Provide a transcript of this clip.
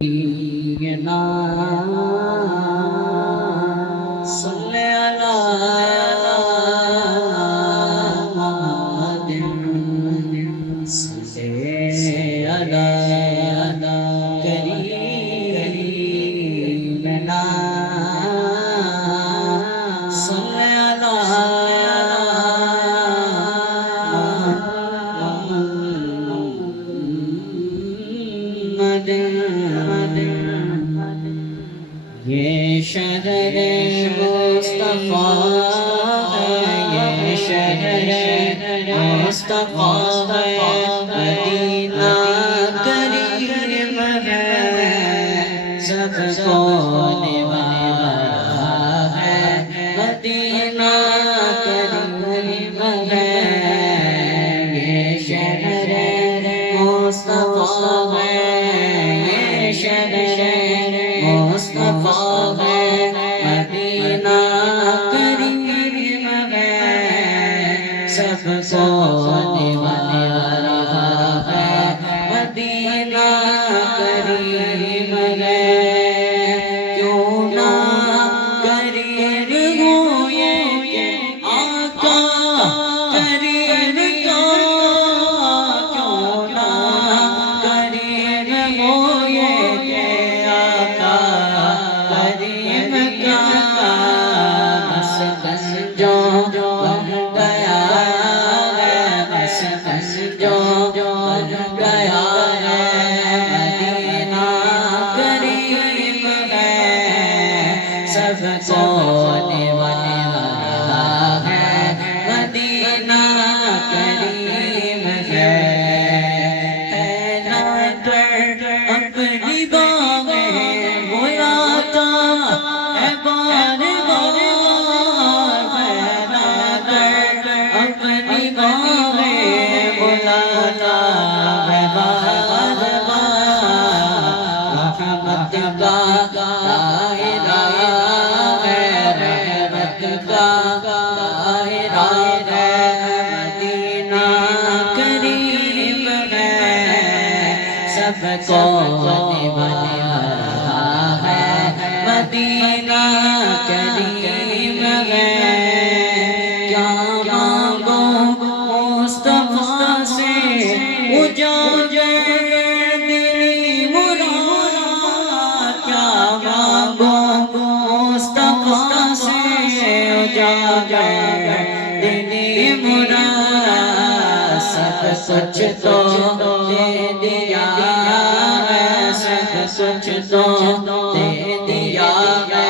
سیدنا صلی علی محمد صلی علی کریمنا صلی علی محمد یہ شہر مصطفیٰ ہے، یہ شہر مصطفیٰ ہے، مدینہ کریم ہے، سب کو نوارا ہے، مدینہ کریم ہے، یہ شہر مصطفیٰ ہے، یہ شہر مصطفیٰ ہے، مدینہ کریم ہے، سب کو نوارا ہے، مدینہ کریم ہے، کیوں نہ کریم ہو یہ کہ آقا کریم کا، کیوں نہ کریم ہو یہ کہ آقا کریم کا، بس بس جو بن گیا ہے، بس بس جو بن گیا ہے، مدینہ کریم ہے، سب کو نوارا ہے، مدینہ کریم ہے، اپنی باغیں بلاتا ہے بار بار، اپنی باغیں بلاتا ہے بار بار، رحمت کا دائرہ ہے، رحمت کا دائرہ ہے، مدینہ کریم ہے، سب کو نوارا ہے، مدینہ کریم ہے، کیا مانگو مصطفیٰ سے اجاگر دلی مراد، کیا مانگو مصطفیٰ سے اجاگر دلی مراد، سب کچھ تو دے دیا ہے، سب کچھ تو دے دیا ہے،